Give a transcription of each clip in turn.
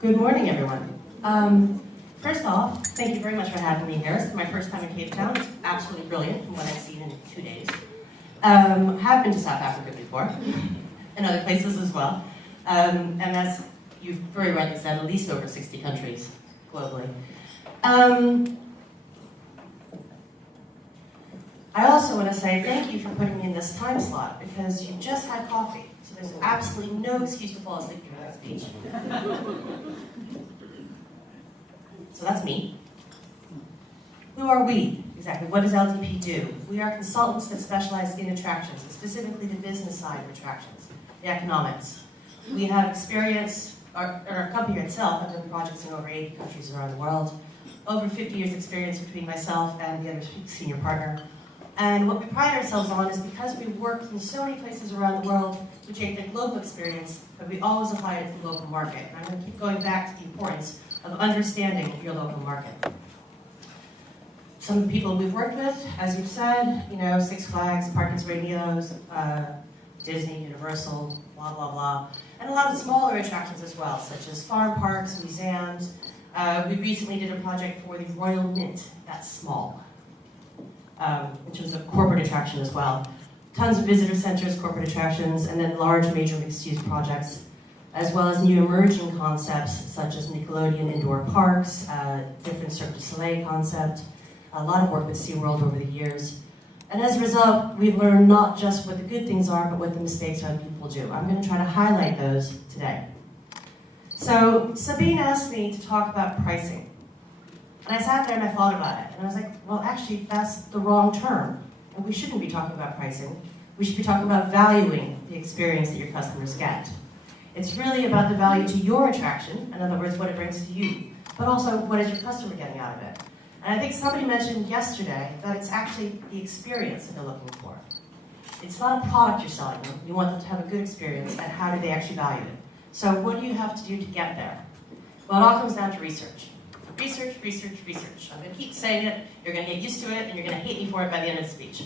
Good morning, everyone. First off, thank you very much for having me here. It's my first time in Cape Town. It's absolutely brilliant from what I've seen in 2 days. Have been to South Africa before, and other places as well. And as you've very rightly said, at least over 60 countries globally. I also want to say thank you for putting me in this time slot, because you just had coffee, so there's absolutely no excuse to fall asleep during that speech. So that's me. Who are we? Exactly, what does LDP do? We are consultants that specialize in attractions, and specifically the business side of attractions, the economics. We have experience, our company itself, I've done projects in over 80 countries around the world, over 50 years experience between myself and the other senior partner. And what we pride ourselves on is because we've worked in so many places around the world, we take the global experience, but we always apply it to the local market. And I'm going to keep going back to the importance of understanding your local market. Some people we've worked with, as you've said, Six Flags, Parkins Radios, Disney, Universal, blah, blah, blah. And a lot of smaller attractions as well, such as farm parks, museums. We recently did a project for the Royal Mint. That's small. In terms of corporate attraction as well. Tons of visitor centers, corporate attractions, and then large major mixed-use projects, as well as new emerging concepts such as Nickelodeon indoor parks, different Cirque du Soleil concept, a lot of work with SeaWorld over the years. And as a result, we've learned not just what the good things are, but what the mistakes other people do. I'm going to try to highlight those today. So Sabine asked me to talk about pricing. And I sat there and I thought about it, and I was like, well, actually, that's the wrong term. And we shouldn't be talking about pricing. We should be talking about valuing the experience that your customers get. It's really about the value to your attraction, in other words, what it brings to you, but also what is your customer getting out of it. And I think somebody mentioned yesterday that it's actually the experience that they're looking for. It's not a product you're selling them. You want them to have a good experience, and how do they actually value it? So what do you have to do to get there? Well, it all comes down to research. Research, research, research. I'm going to keep saying it, you're going to get used to it, and you're going to hate me for it by the end of the speech.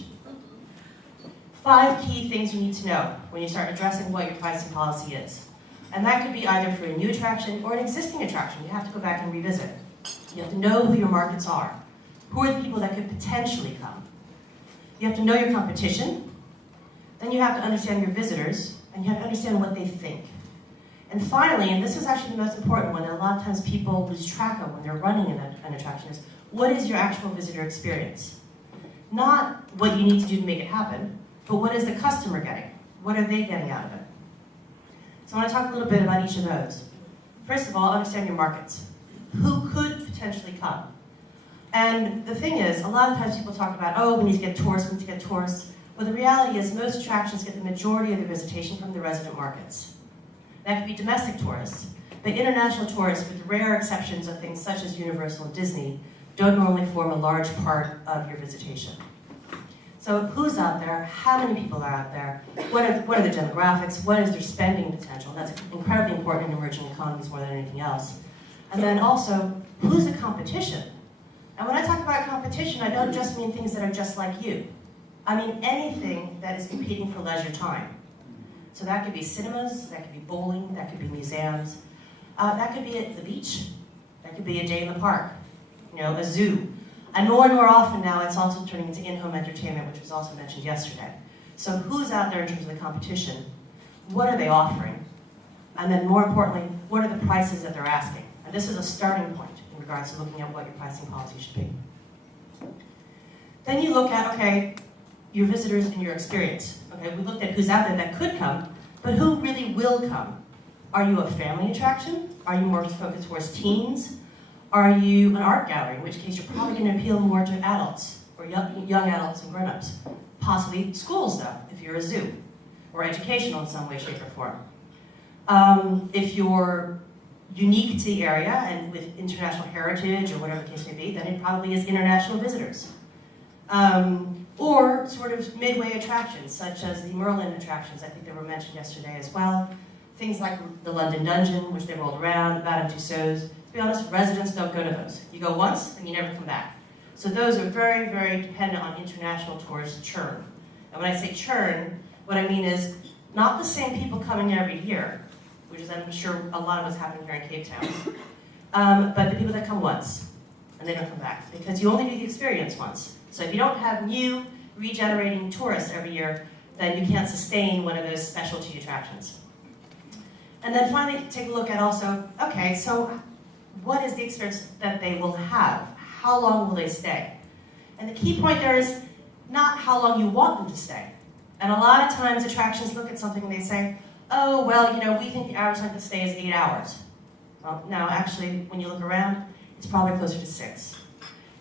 5 key things you need to know when you start addressing what your pricing policy is. And that could be either for a new attraction or an existing attraction. You have to go back and revisit. You have to know who your markets are. Who are the people that could potentially come? You have to know your competition. Then you have to understand your visitors, and you have to understand what they think. And finally, and this is actually the most important one that a lot of times people lose track of when they're running an attraction, is what is your actual visitor experience? Not what you need to do to make it happen, but what is the customer getting? What are they getting out of it? So I want to talk a little bit about each of those. First of all, understand your markets. Who could potentially come? And the thing is, a lot of times people talk about, oh, we need to get tourists, we need to get tourists. Well, the reality is most attractions get the majority of their visitation from the resident markets. That could be domestic tourists, but international tourists, with rare exceptions of things such as Universal and Disney, don't normally form a large part of your visitation. So who's out there? How many people are out there? What are the demographics? What is their spending potential? That's incredibly important in emerging economies more than anything else. And then also, who's the competition? And when I talk about competition, I don't just mean things that are just like you. I mean anything that is competing for leisure time. So that could be cinemas, that could be bowling, that could be museums, that could be at the beach, that could be a day in the park, a zoo. And more often now, it's also turning into in-home entertainment, which was also mentioned yesterday. So who's out there in terms of the competition? What are they offering? And then more importantly, what are the prices that they're asking? And this is a starting point in regards to looking at what your pricing policy should be. Then you look at, okay, your visitors and your experience. Okay, we looked at who's out there that could come, but who really will come? Are you a family attraction? Are you more focused towards teens? Are you an art gallery, in which case you're probably going to appeal more to adults, or young adults and grown-ups. Possibly schools, though, if you're a zoo, or educational in some way, shape, or form. If you're unique to the area and with international heritage, or whatever the case may be, then it probably is international visitors. Or sort of midway attractions, such as the Merlin attractions, I think they were mentioned yesterday as well. Things like the London Dungeon, which they rolled around, Madame Tussauds. To be honest, residents don't go to those. You go once, and you never come back. So those are very, very dependent on international tourist churn. And when I say churn, what I mean is not the same people coming every year, which is, I'm sure, a lot of what's happening here in Cape Town. But the people that come once, and they don't come back, because you only do the experience once. So if you don't have new, regenerating tourists every year, then you can't sustain one of those specialty attractions. And then finally, take a look at also, okay, so what is the experience that they will have? How long will they stay? And the key point there is not how long you want them to stay. And a lot of times attractions look at something and they say, oh, well, you know, we think the average length of stay is 8 hours. Well, no, actually, when you look around, it's probably closer to 6.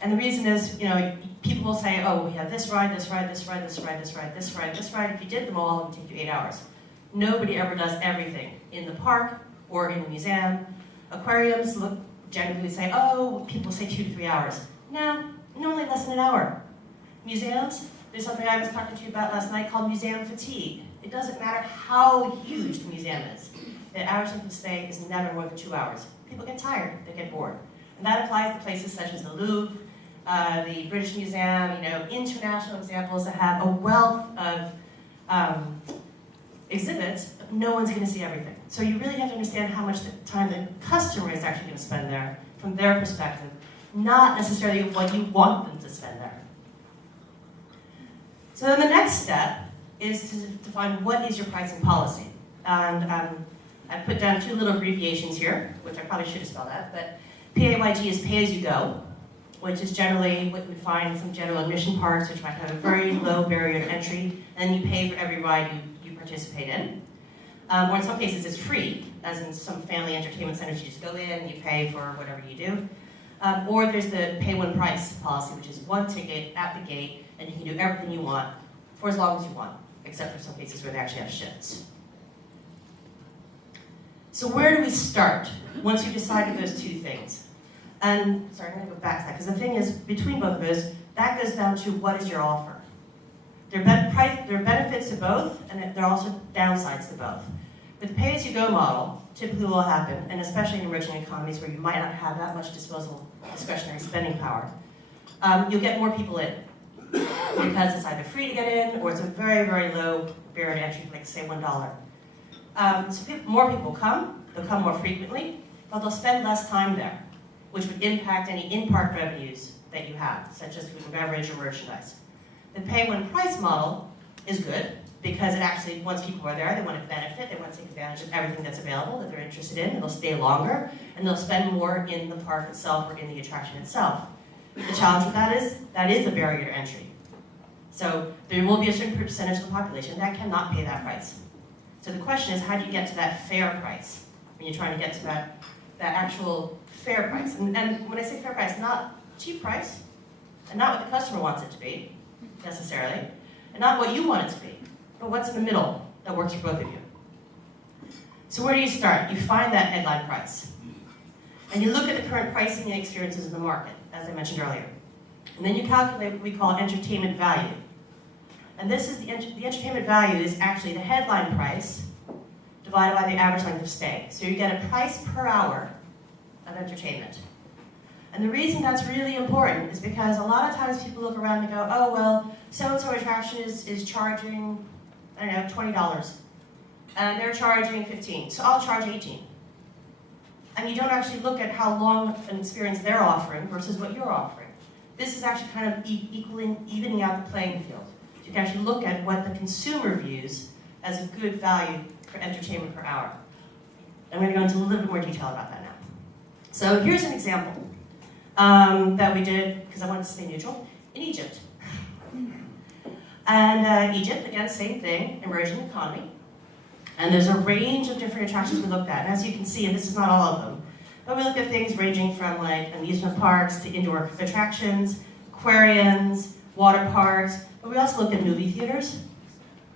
And the reason is, you know, people will say, oh, we have this ride, this ride, this ride, this ride, this ride, this ride, this ride. If you did them all, it would take you 8 hours. Nobody ever does everything in the park or in the museum. Aquariums look generally say, oh, people say 2 to 3 hours. No, normally less than an hour. Museums, there's something I was talking to you about last night called museum fatigue. It doesn't matter how huge the museum is. The average length of stay is never more than 2 hours. People get tired, they get bored. And that applies to places such as the Louvre, the British Museum, you know, international examples that have a wealth of exhibits, but no one's going to see everything. So you really have to understand how much time the customer is actually going to spend there from their perspective, not necessarily what you want them to spend there. So then the next step is to define what is your pricing policy. And I put down 2 little abbreviations here, which I probably should have spelled out, but PAYG is pay-as-you-go, which is generally what you find in some general admission parks, which might have a very low barrier to entry, and you pay for every ride you participate in. Or in some cases it's free, as in some family entertainment centers, you just go in, you pay for whatever you do. Or there's the pay one price policy, which is 1 ticket at the gate, and you can do everything you want for as long as you want, except for some cases where they actually have shifts. So where do we start once you've decided those 2 things? And, sorry, I'm going to go back to that, because the thing is, between both of those, that goes down to what is your offer. There are benefits to both, and there are also downsides to both. The pay-as-you-go model typically will happen, and especially in emerging economies where you might not have that much disposable discretionary spending power, you'll get more people in, because it's either free to get in, or it's a very, very low barrier to entry, like say $1. So more people come, they'll come more frequently, but they'll spend less time there, which would impact any in-park revenues that you have, such as food and beverage or merchandise. The pay-one-price model is good, because it actually, once people are there, they want to benefit, they want to take advantage of everything that's available that they're interested in, and they'll stay longer, and they'll spend more in the park itself or in the attraction itself. The challenge with that is a barrier to entry. So there will be a certain percentage of the population that cannot pay that price. So the question is, how do you get to that fair price when you're trying to get to that actual fair price? And when I say fair price, not cheap price, and not what the customer wants it to be, necessarily, and not what you want it to be, but what's in the middle that works for both of you. So where do you start? You find that headline price. And you look at the current pricing and experiences in the market, as I mentioned earlier. And then you calculate what we call entertainment value. And this is the entertainment value is actually the headline price divided by the average length of stay. So you get a price per hour of entertainment. And the reason that's really important is because a lot of times people look around and go, oh, well, so-and-so attraction is charging, I don't know, $20. And they're charging $15, so I'll charge $18. And you don't actually look at how long an experience they're offering versus what you're offering. This is actually kind of evening out the playing field. You can actually look at what the consumer views as a good value for entertainment per hour. I'm going to go into a little bit more detail about that now. So here's an example that we did, because I wanted to stay neutral, in Egypt. And Egypt, again, same thing, emerging economy. And there's a range of different attractions we looked at. And as you can see, and this is not all of them, but we looked at things ranging from like amusement parks to indoor attractions, aquariums, water parks, but we also looked at movie theaters.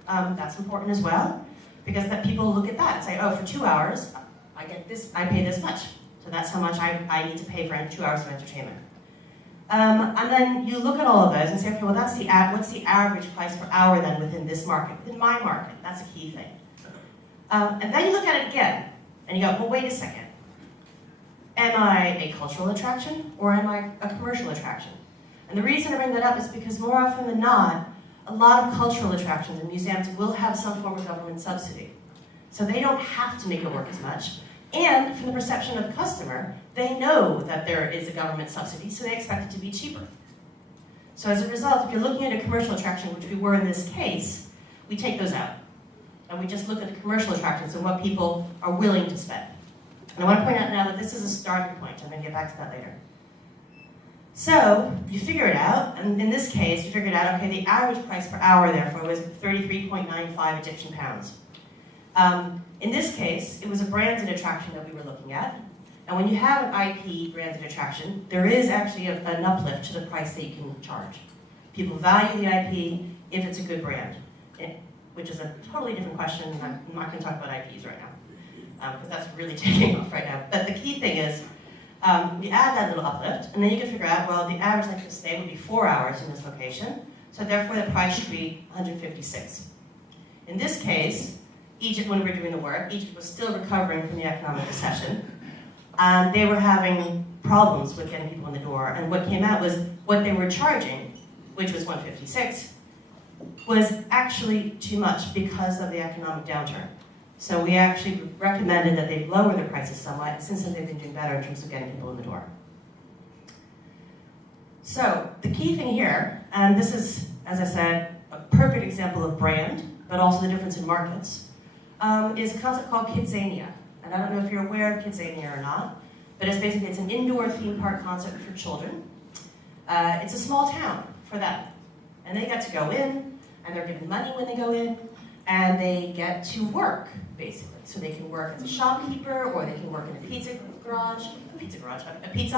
That's important as well, because that people look at that and say, oh, for 2 hours, I get this, I pay this much. So that's how much I need to pay for 2 hours of entertainment. And then you look at all of those and say, okay, well, what's the average price per hour then within this market, within my market? That's a key thing. And then you look at it again, and you go, well, wait a second. Am I a cultural attraction, or am I a commercial attraction? And the reason I bring that up is because more often than not, a lot of cultural attractions and museums will have some form of government subsidy. So they don't have to make it work as much. And from the perception of the customer, they know that there is a government subsidy, so they expect it to be cheaper. So as a result, if you're looking at a commercial attraction, which we were in this case, we take those out. And we just look at the commercial attractions and what people are willing to spend. And I want to point out now that this is a starting point. I'm going to get back to that later. So you figure it out, and in this case, you figured out, okay, the average price per hour, therefore, was 33.95 Egyptian pounds. In this case, it was a branded attraction that we were looking at. And when you have an IP branded attraction, there is actually an uplift to the price that you can charge. People value the IP if it's a good brand, which is a totally different question, and I'm not going to talk about IPs right now, because that's really taking off right now. But the key thing is, you add that little uplift, and then you can figure out, well, the average length of stay would be 4 hours in this location, so therefore the price should be 156. In this case, Egypt, when we were doing the work, Egypt was still recovering from the economic recession, and they were having problems with getting people in the door, and what came out was what they were charging, which was 156, was actually too much because of the economic downturn. So we actually recommended that they lower their prices somewhat, and since then they've been doing better in terms of getting people in the door. So the key thing here, and this is, as I said, a perfect example of brand, but also the difference in markets, is a concept called Kidzania. And I don't know if you're aware of Kidzania or not, but it's basically, it's an indoor theme park concept for children. It's a small town for them. And they get to go in, and they're given money when they go in, and they get to work, basically. So they can work as a shopkeeper, or they can work in a pizza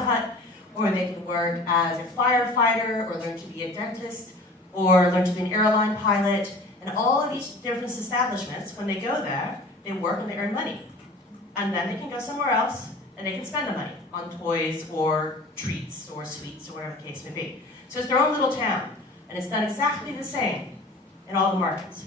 hut, or they can work as a firefighter, or learn to be a dentist, or learn to be an airline pilot. And all of these different establishments, when they go there, they work and they earn money. And then they can go somewhere else, and they can spend the money on toys, or treats, or sweets, or whatever the case may be. So it's their own little town, and it's done exactly the same in all the markets.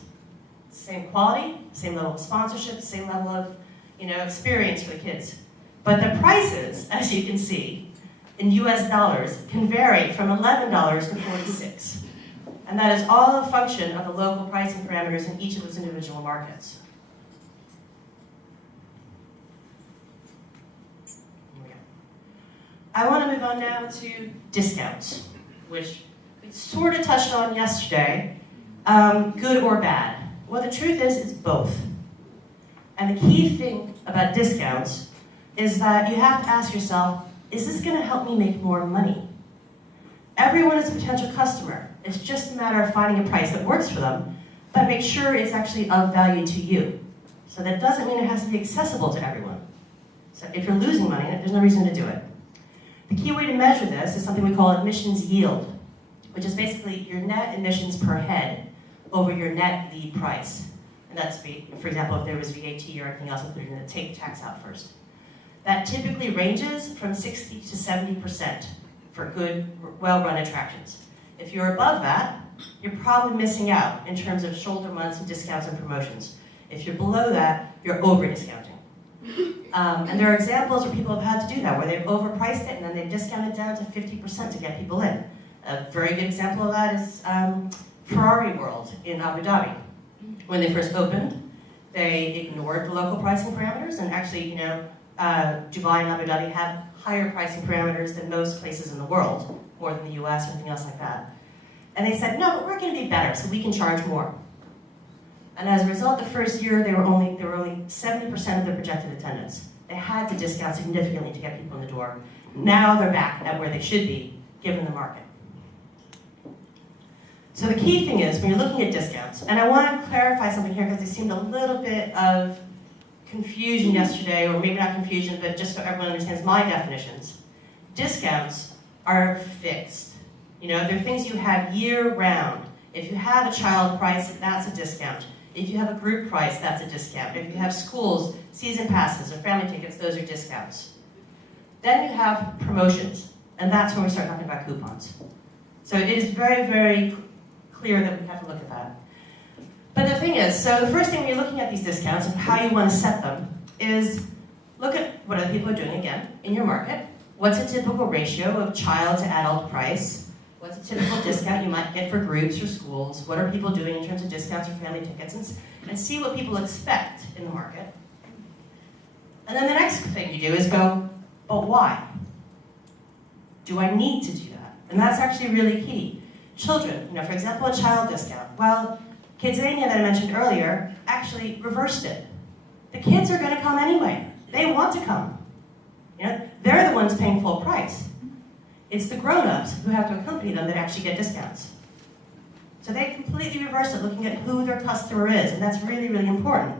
Same quality, same level of sponsorship, same level of experience for the kids. But the prices, as you can see, in US dollars can vary from $11 to $46. And that is all a function of the local pricing parameters in each of those individual markets. Here we go. I want to move on now to discounts, which we sort of touched on yesterday, good or bad. Well, the truth is, it's both. And the key thing about discounts is that you have to ask yourself, is this going to help me make more money? Everyone is a potential customer. It's just a matter of finding a price that works for them, but make sure it's actually of value to you. So that doesn't mean it has to be accessible to everyone. So if you're losing money, there's no reason to do it. The key way to measure this is something we call admissions yield, which is basically your net admissions per head over your net lead price. And that's, for example, if there was VAT or anything else included, then take tax out first. That typically ranges from 60 to 70% for good, well-run attractions. If you're above that, you're probably missing out in terms of shoulder months and discounts and promotions. If you're below that, you're over-discounting. And there are examples where people have had to do that, where they've overpriced it and then they've discounted down to 50% to get people in. A very good example of that is Ferrari World in Abu Dhabi. When they first opened, they ignored the local pricing parameters, and actually, Dubai and Abu Dhabi have higher pricing parameters than most places in the world, more than the US or anything else like that. And they said, no, but we're going to be better, so we can charge more. And as a result, the first year, they were only 70% of their projected attendance. They had to discount significantly to get people in the door. Now they're back at where they should be, given the market. So the key thing is, when you're looking at discounts, and I want to clarify something here because there seemed a little bit of confusion yesterday, or maybe not confusion, but just so everyone understands my definitions. Discounts are fixed. They're things you have year-round. If you have a child price, that's a discount. If you have a group price, that's a discount. If you have schools, season passes, or family tickets, those are discounts. Then you have promotions, and that's when we start talking about coupons. So it is very, very clear that we have to look at that. But the thing is, so the first thing when you're looking at these discounts and how you want to set them is look at what other people are doing again in your market. What's a typical ratio of child to adult price? What's a typical discount you might get for groups or schools? What are people doing in terms of discounts for family tickets? and see what people expect in the market. And then the next thing you do is go, but why? Do I need to do that? And that's actually really key. Children, for example, a child discount. Well, Kidzania that I mentioned earlier actually reversed it. The kids are going to come anyway. They want to come. They're the ones paying full price. It's the grown-ups who have to accompany them that actually get discounts. So they completely reversed it, looking at who their customer is, and that's really, really important.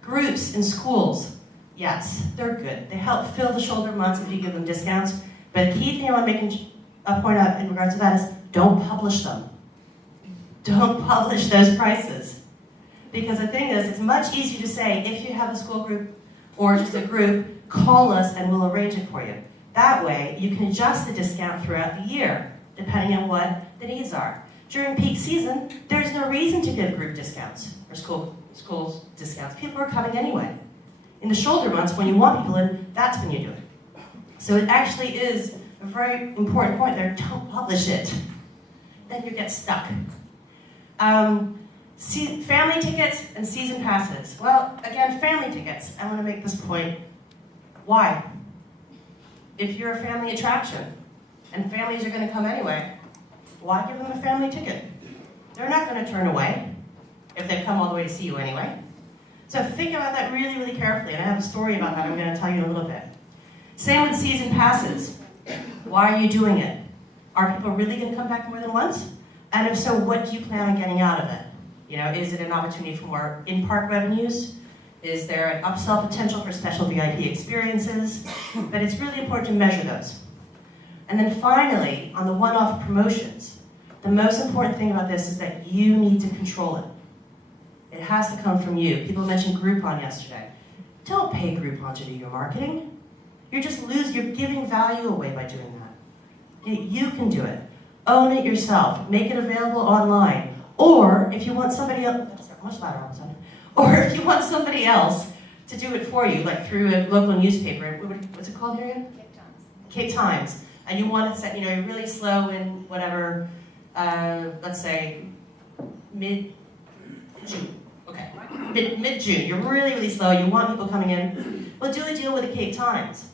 Groups in schools, yes, they're good. They help fill the shoulder months if you give them discounts, but the key thing I want to make a point out in regards to that is don't publish them. Don't publish those prices. Because the thing is, it's much easier to say, if you have a school group or just a group, call us and we'll arrange it for you. That way, you can adjust the discount throughout the year, depending on what the needs are. During peak season, there's no reason to give group discounts or school discounts. People are coming anyway. In the shoulder months, when you want people in, that's when you do it. So it actually is a very important point there. Don't publish it. Then you get stuck. Family tickets and season passes. Well, again, family tickets. I want to make this point. Why? If you're a family attraction and families are going to come anyway, why give them a family ticket? They're not going to turn away if they've come all the way to see you anyway. So think about that really, really carefully. And I have a story about that I'm going to tell you in a little bit. Same with season passes. Why are you doing it? Are people really going to come back more than once? And if so, what do you plan on getting out of it? Is it an opportunity for more in-park revenues? Is there an upsell potential for special VIP experiences? But it's really important to measure those. And then finally, on the one-off promotions, the most important thing about this is that you need to control it. It has to come from you. People mentioned Groupon yesterday. Don't pay Groupon to do your marketing. You're giving value away by doing that. You can do it. Own it yourself. Make it available online. Or if you want somebody else, much louder all of a sudden. Or if you want somebody else to do it for you, like through a local newspaper, what's it called, Harriet? K.I.T. Times. And you want to set, you're really slow in whatever, let's say, mid-June. Okay, mid-June. You're really, really slow. You want people coming in. Well, do a deal with the K.I.T. Times.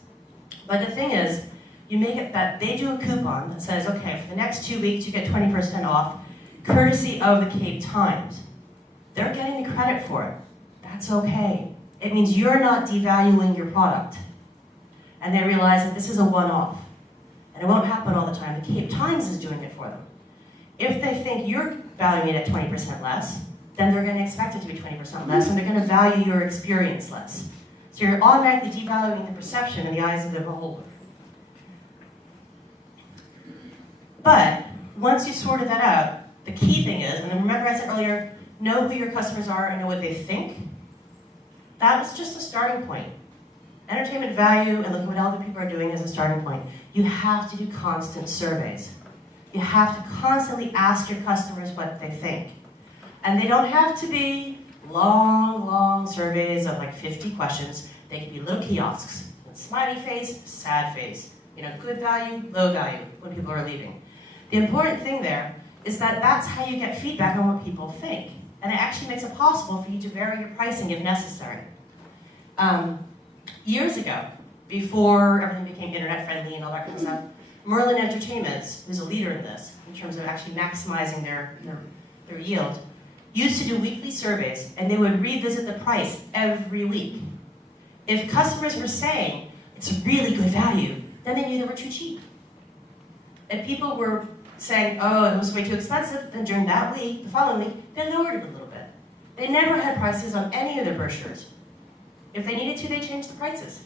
But the thing is, you make it that they do a coupon that says, okay, for the next 2 weeks, you get 20% off, courtesy of the K.I.T. Times. They're getting the credit for it. That's okay. It means you're not devaluing your product. And they realize that this is a one-off. And it won't happen all the time. The K.I.T. Times is doing it for them. If they think you're valuing it at 20% less, then they're going to expect it to be 20% less, and they're going to value your experience less. So you're automatically devaluing the perception in the eyes of the beholder. But once you sorted that out, the key thing is, and then remember I said earlier, know who your customers are and know what they think. That was just a starting point. Entertainment value and looking what other people are doing is a starting point. You have to do constant surveys. You have to constantly ask your customers what they think. And they don't have to be long, long surveys of like 50 questions. They can be little kiosks. Smiley face, sad face. Good value, low value when people are leaving. The important thing there is that that's how you get feedback on what people think. And it actually makes it possible for you to vary your pricing if necessary. Years ago, before everything became internet friendly and all that kind of stuff, Merlin Entertainments, who's a leader in this, in terms of actually maximizing their yield, used to do weekly surveys, and they would revisit the price every week. If customers were saying, it's a really good value, then they knew they were too cheap. If people were saying, oh, it was way too expensive, then during that week, the following week, they lowered it a little bit. They never had prices on any of their brochures. If they needed to, they changed the prices.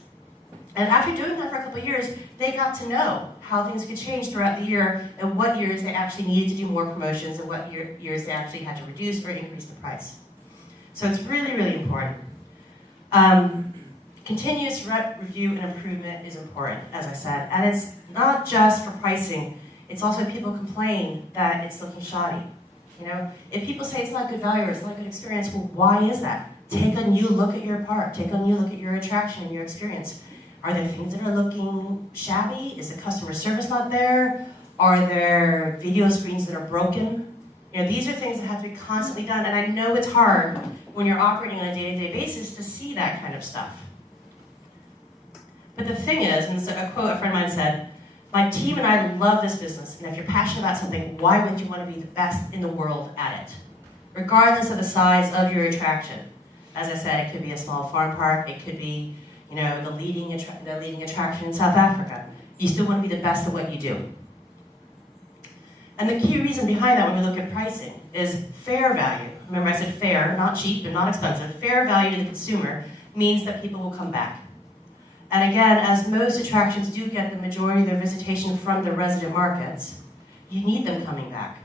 And after doing that for a couple of years, they got to know how things could change throughout the year and what years they actually needed to do more promotions and what years they actually had to reduce or increase the price. So it's really, really important. Continuous review and improvement is important, as I said. And it's not just for pricing. It's also people complain that it's looking shoddy. If people say it's not good value or it's not good experience, well, why is that? Take a new look at your park. Take a new look at your attraction and your experience. Are there things that are looking shabby? Is the customer service not there? Are there video screens that are broken? You know, these are things that have to be constantly done, and I know it's hard when you're operating on a day-to-day basis to see that kind of stuff. But the thing is, and this is a quote a friend of mine said, "My team and I love this business, and if you're passionate about something, why wouldn't you want to be the best in the world at it? Regardless of the size of your attraction." As I said, it could be a small farm park, it could be, you know, the leading attraction in South Africa. You still want to be the best at what you do. And the key reason behind that when we look at pricing is fair value. Remember I said fair, not cheap but not expensive. Fair value to the consumer means that people will come back. And again, as most attractions do get the majority of their visitation from the resident markets, you need them coming back.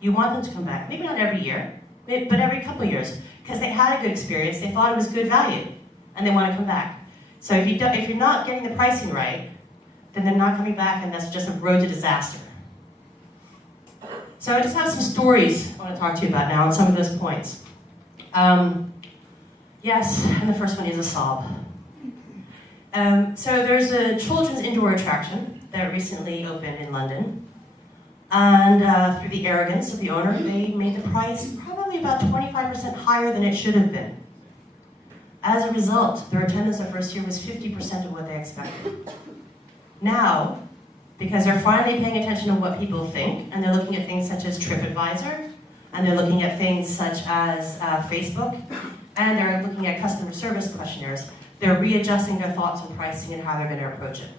You want them to come back, maybe not every year, but every couple of years, because they had a good experience, they thought it was good value, and they want to come back. So if you're not getting the pricing right, then they're not coming back, and that's just a road to disaster. So I just have some stories I want to talk to you about now on some of those points. Yes, and the first one is a sob. So there's a children's indoor attraction that recently opened in London. And through the arrogance of the owner, they made the price probably about 25% higher than it should have been. As a result, their attendance the first year was 50% of what they expected. Now, because they're finally paying attention to what people think, and they're looking at things such as TripAdvisor, and they're looking at things such as Facebook, and they're looking at customer service questionnaires, they're readjusting their thoughts on pricing and how they're going to approach it.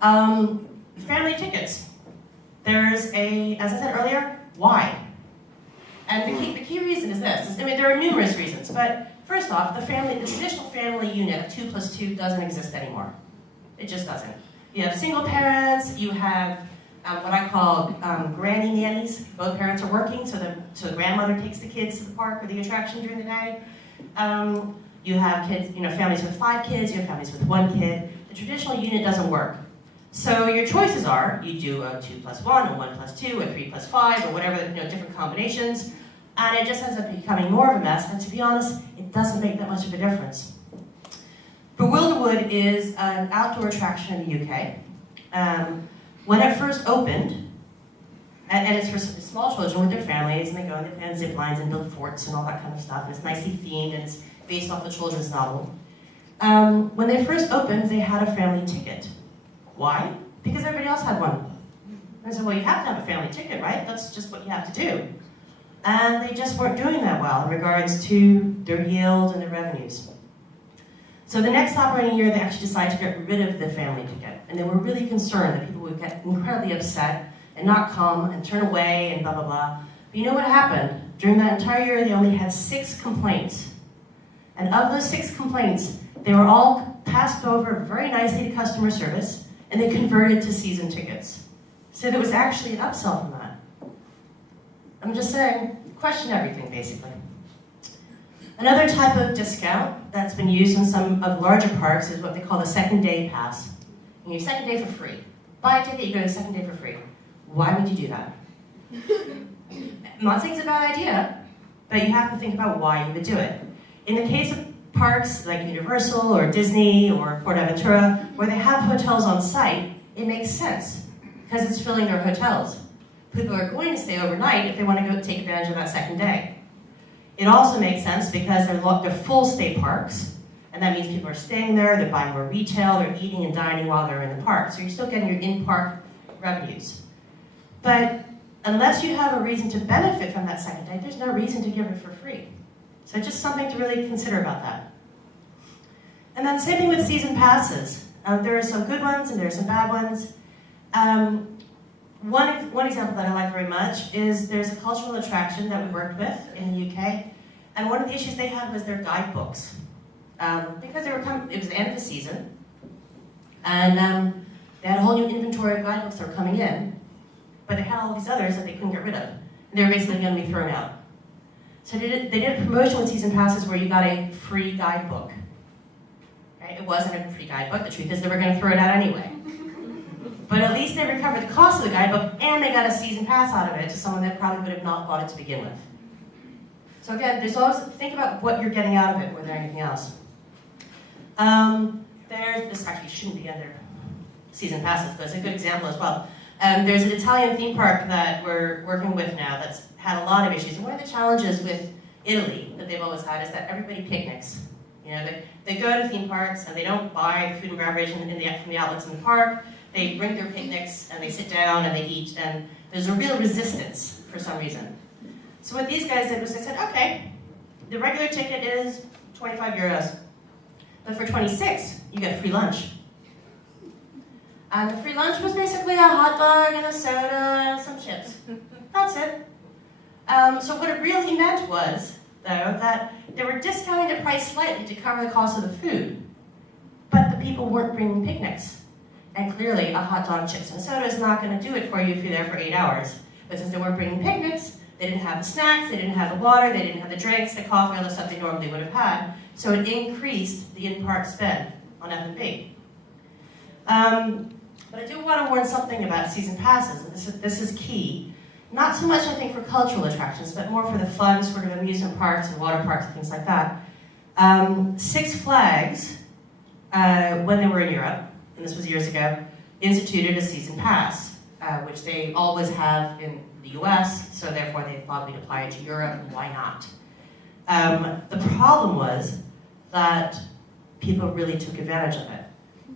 Family tickets. There's as I said earlier, why? And the key reason is this. I mean, there are numerous reasons, but first off, the traditional family unit of 2 + 2 doesn't exist anymore. It just doesn't. You have single parents, you have what I call granny nannies. Both parents are working, so the grandmother takes the kids to the park or the attraction during the day. You have kids, you know, families with 5 kids, you have families with 1 kid. The traditional unit doesn't work. So your choices are, you do a 2 + 1, a 1 + 2, a 3 + 5, or whatever, you know, different combinations. And it just ends up becoming more of a mess, and to be honest, it doesn't make that much of a difference. Bewilderwood is an outdoor attraction in the UK. When it first opened, and it's for small children with their families, and they go and they plan zip lines and build forts and all that kind of stuff, and it's nicely themed, and it's based off a children's novel. When they first opened, they had a family ticket. Why? Because everybody else had one. I said, well, you have to have a family ticket, right? That's just what you have to do. And they just weren't doing that well in regards to their yield and their revenues. So the next operating year, they actually decided to get rid of the family ticket. And they were really concerned that people would get incredibly upset and not come and turn away and blah, blah, blah. But you know what happened? During that entire year, they only had 6 complaints. And of those 6 complaints, they were all passed over very nicely to customer service, and they converted to season tickets. So there was actually an upsell from that. I'm just saying, question everything, basically. Another type of discount that's been used in some of the larger parks is what they call the second day pass. You get second day for free. Buy a ticket, you go to the second day for free. Why would you do that? I'm not saying it's a bad idea, but you have to think about why you would do it. In the case of parks like Universal or Disney or PortAventura, where they have hotels on site, it makes sense because it's filling their hotels. People are going to stay overnight if they want to go take advantage of that second day. It also makes sense because they're full stay parks, and that means people are staying there, they're buying more retail, they're eating and dining while they're in the park, so you're still getting your in-park revenues. But unless you have a reason to benefit from that second day, there's no reason to give it for free. So just something to really consider about that. And then same thing with season passes. There are some good ones and there are some bad ones. One example that I like very much is there's a cultural attraction that we worked with in the UK, and one of the issues they had was their guidebooks. Because it was the end of the season, and they had a whole new inventory of guidebooks that were coming in, but they had all these others that they couldn't get rid of, and they were basically going to be thrown out. So they did a promotion with season passes where you got a free guidebook. Right? It wasn't a free guidebook. The truth is they were going to throw it out anyway. But at least they recovered the cost of the guidebook, and they got a season pass out of it to someone that probably would have not bought it to begin with. So again, there's always, think about what you're getting out of it more than anything else. This actually shouldn't be under season passes, but it's a good example as well. There's an Italian theme park that we're working with now that's had a lot of issues. And one of the challenges with Italy that they've always had is that everybody picnics. You know, they go to theme parks and they don't buy food and beverage from the outlets in the park. They bring their picnics and they sit down and they eat, and there's a real resistance for some reason. So what these guys did was they said, okay, the regular ticket is 25 euros, but for 26, you get free lunch. And the free lunch was basically a hot dog and a soda and some chips. That's it. So what it really meant was, though, that they were discounting the price slightly to cover the cost of the food, but the people weren't bringing picnics. And clearly, a hot dog, chips, and soda is not going to do it for you if you're there for 8 hours. But since they weren't bringing picnics, they didn't have the snacks, they didn't have the water, they didn't have the drinks, the coffee, all the stuff they normally would have had. So it increased the in-park spend on F&B. But I do want to warn something about season passes, and this is key. Not so much, I think, for cultural attractions, but more for the fun sort of amusement parks and water parks and things like that. Six Flags, when they were in Europe, and this was years ago, instituted a season pass, which they always have in the US, so therefore they thought we'd apply it to Europe, and why not? The problem was that people really took advantage of it,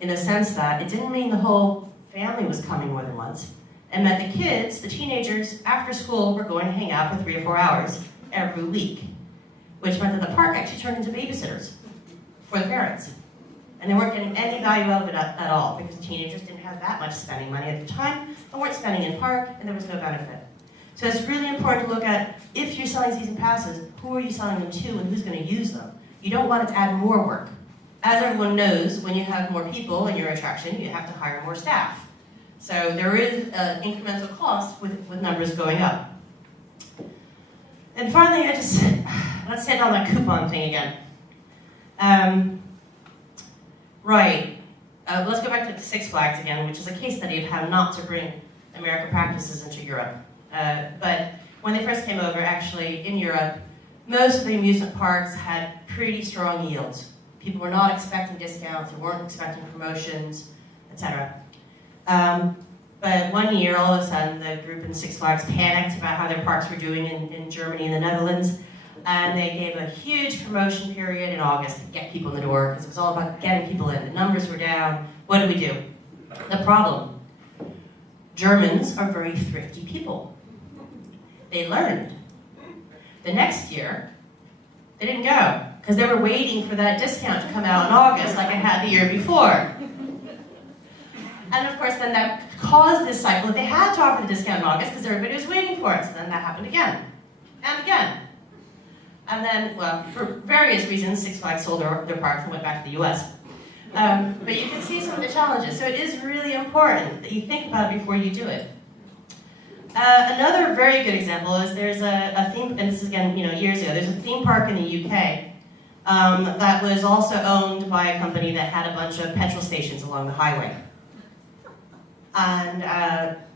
in a sense that it didn't mean the whole family was coming more than once. It meant the kids, the teenagers, after school were going to hang out for 3 or 4 hours every week, which meant that the park actually turned into babysitters for the parents. And they weren't getting any value out of it at all, because teenagers didn't have that much spending money at the time, and weren't spending in park, and there was no benefit. So it's really important to look at, if you're selling season passes, who are you selling them to and who's going to use them? You don't want it to add more work. As everyone knows, when you have more people in your attraction, you have to hire more staff. So there is an incremental cost with numbers going up. And finally, let's hit on that coupon thing again. Let's go back to Six Flags again, which is a case study of how not to bring American practices into Europe. But when they first came over, actually, in Europe, most of the amusement parks had pretty strong yields. People were not expecting discounts, they weren't expecting promotions, etc. But one year, all of a sudden, the group in Six Flags panicked about how their parks were doing in Germany and the Netherlands, and they gave a huge promotion period in August to get people in the door, because it was all about getting people in. The numbers were down. What did we do? The problem: Germans are very thrifty people. They learned. The next year, they didn't go, because they were waiting for that discount to come out in August like I had the year before. And of course, then that caused this cycle that they had to offer the discount in August because everybody was waiting for it. So then that happened again, and again. And then, well, for various reasons, Six Flags sold their parks and went back to the US. But you can see some of the challenges. So it is really important that you think about it before you do it. Another very good example is there's a theme, and this is again, years ago, there's a theme park in the UK that was also owned by a company that had a bunch of petrol stations along the highway. And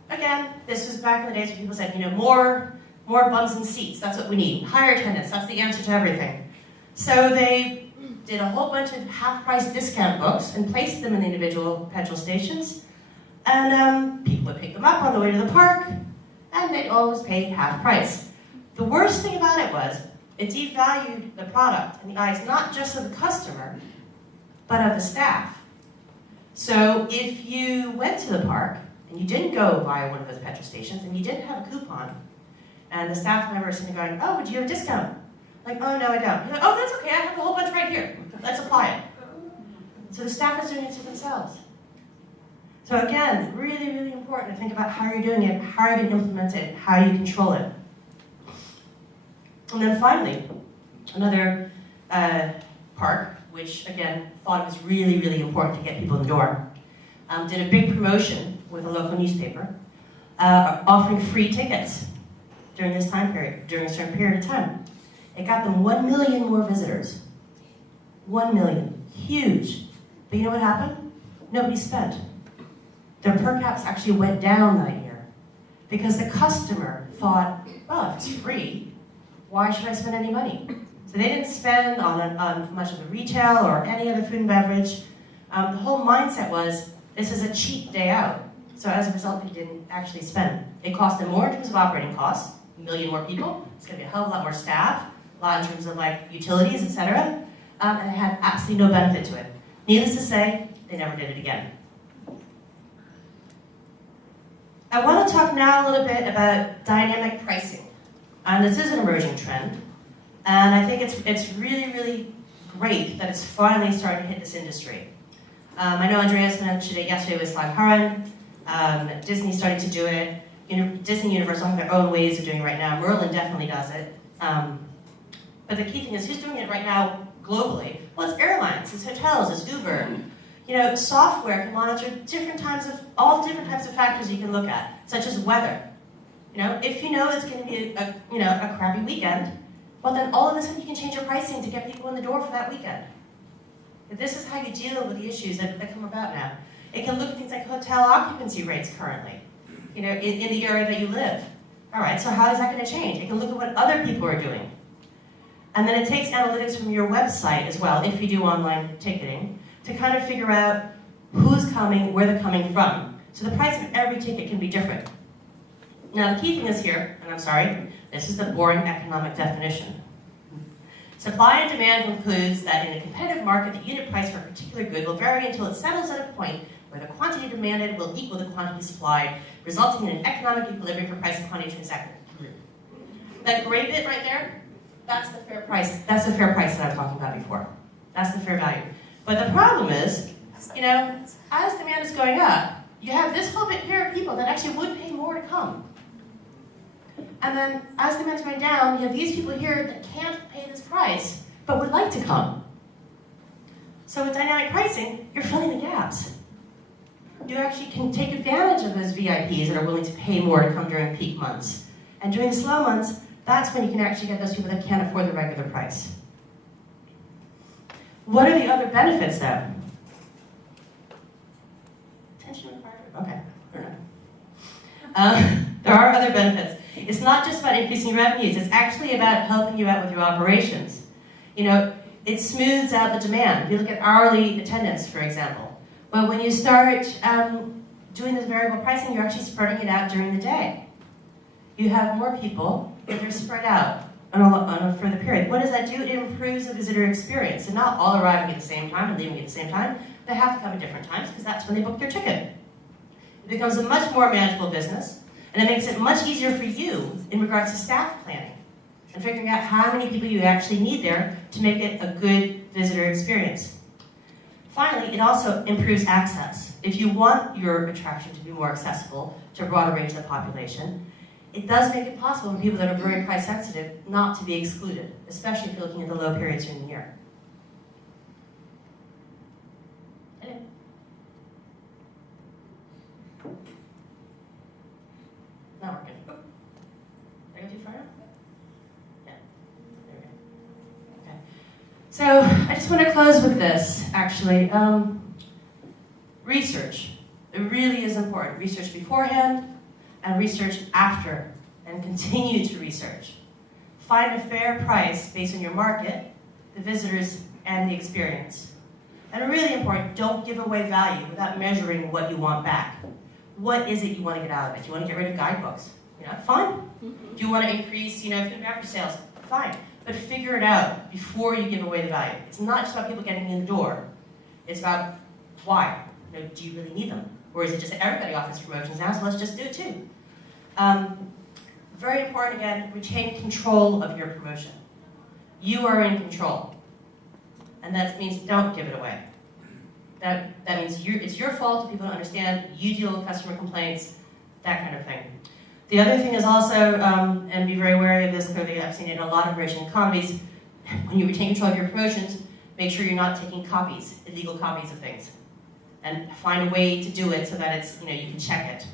again, this was back in the days when people said, more bums and seats, that's what we need. Higher attendance, that's the answer to everything. So they did a whole bunch of half-price discount books and placed them in the individual petrol stations. And people would pick them up on the way to the park, and they'd always pay half price. The worst thing about it was, it devalued the product in the eyes not just of the customer, but of the staff. So if you went to the park, and you didn't go via one of those petrol stations, and you didn't have a coupon, and the staff member is sitting there going, oh, do you have a discount? Like, oh, no, I don't. You're like, oh, that's okay, I have a whole bunch right here. Let's apply it. So the staff is doing it to themselves. So again, really, really important to think about how you're doing it, how you're going to implement it, how you control it. And then finally, another park, which again, thought it was really, really important to get people in the door, did a big promotion with a local newspaper, offering free tickets during this time period, during a certain period of time. It got them 1 million more visitors. 1 million, huge. But you know what happened? Nobody spent. Their per caps actually went down that year because the customer thought, well, if it's free, why should I spend any money? So they didn't spend on much of the retail or any other food and beverage. The whole mindset was, this is a cheap day out. So as a result, they didn't actually spend. It cost them more in terms of operating costs, 1 million more people, it's going to be a hell of a lot more staff, a lot in terms of like utilities, etc. And it had absolutely no benefit to it. Needless to say, they never did it again. I want to talk now a little bit about dynamic pricing. And this is an emerging trend. And I think it's really, really great that it's finally starting to hit this industry. I know Andreas mentioned it yesterday with Slag Haran. Disney started to do it. Disney Universal have their own ways of doing it right now. Merlin definitely does it. But the key thing is, who's doing it right now globally? Well, it's airlines, it's hotels, it's Uber. Software can monitor all different types of factors you can look at, such as weather. If you know it's going to be a crappy weekend, well then all of a sudden you can change your pricing to get people in the door for that weekend. But this is how you deal with the issues that come about now. It can look at things like hotel occupancy rates currently, in the area that you live. All right, so how is that going to change? It can look at what other people are doing. And then it takes analytics from your website as well, if you do online ticketing, to kind of figure out who's coming, where they're coming from. So the price of every ticket can be different. Now the key thing is here, and I'm sorry, this is the boring economic definition. Supply and demand concludes that in a competitive market, the unit price for a particular good will vary until it settles at a point where the quantity demanded will equal the quantity supplied, resulting in an economic equilibrium for price and quantity transacted. That gray bit right there, that's the fair price. That's the fair price that I was talking about before. That's the fair value. But the problem is, as demand is going up, you have this whole bit here of people that actually would pay more to come. And then, as demand's going down, you have these people here that can't pay this price, but would like to come. So with dynamic pricing, you're filling the gaps. You actually can take advantage of those VIPs that are willing to pay more to come during peak months. And during the slow months, that's when you can actually get those people that can't afford the regular price. What are the other benefits, though? Attention required? Okay, fair enough. There are other benefits. It's not just about increasing revenues, it's actually about helping you out with your operations. It smooths out the demand. If you look at hourly attendance, for example. But when you start doing this variable pricing, you're actually spreading it out during the day. You have more people, but they're spread out on a further period. What does that do? It improves the visitor experience. They're not all arriving at the same time and leaving at the same time. They have to come at different times because that's when they book their ticket. It becomes a much more manageable business. And it makes it much easier for you in regards to staff planning and figuring out how many people you actually need there to make it a good visitor experience. Finally, it also improves access. If you want your attraction to be more accessible to a broader range of the population, it does make it possible for people that are very price sensitive not to be excluded, especially if you're looking at the low periods during the year. Not working. Oh. Did I go too far? Yeah. There we go. Okay. So I just want to close with this, actually. Research. It really is important. Research beforehand and research after, and continue to research. Find a fair price based on your market, the visitors, and the experience. And really important, don't give away value without measuring what you want back. What is it you want to get out of it? Do you want to get rid of guidebooks? Fine. Do you want to increase, food and beverage sales? Fine. But figure it out before you give away the value. It's not just about people getting in the door. It's about why. Do you really need them? Or is it just that everybody offers promotions now, so let's just do it too? Very important, again, retain control of your promotion. You are in control. And that means don't give it away. That means it's your fault, people don't understand, you deal with customer complaints, that kind of thing. The other thing is also, and be very wary of this, clearly I've seen it in a lot of emerging economies, when you retain control of your promotions, make sure you're not taking copies, illegal copies of things. And find a way to do it so that it's, you can check it.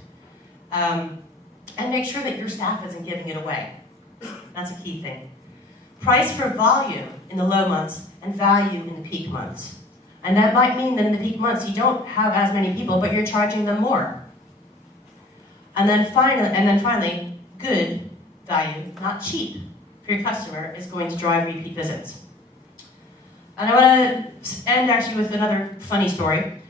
And make sure that your staff isn't giving it away. That's a key thing. Price for volume in the low months and value in the peak months. And that might mean that in the peak months you don't have as many people, but you're charging them more. And then finally, good value, not cheap, for your customer is going to drive repeat visits. And I want to end actually with another funny story.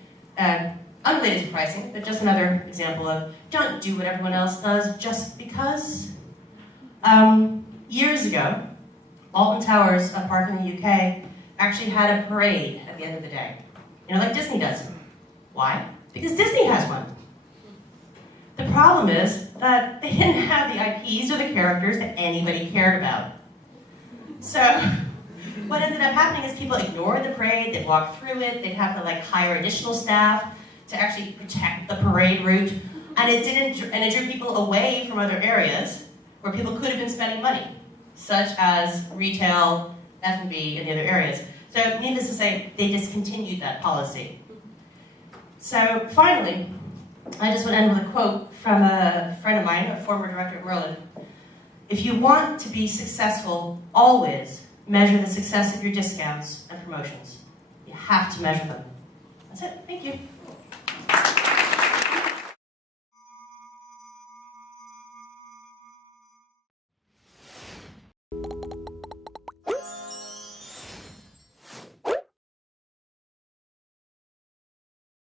Unrelated to pricing, but just another example of don't do what everyone else does just because. Years ago, Alton Towers, a park in the UK, actually had a parade at the end of the day. You know, like Disney does. Why? Because Disney has one. The problem is that they didn't have the IPs or the characters that anybody cared about. So what ended up happening is people ignored the parade, they'd walk through it, they'd have to hire additional staff to actually protect the parade route, and it drew people away from other areas where people could have been spending money, such as retail, F&B, and the other areas. So needless to say, they discontinued that policy. So finally, I just want to end with a quote from a friend of mine, a former director at Merlin. If you want to be successful, always measure the success of your discounts and promotions. You have to measure them. That's it. Thank you.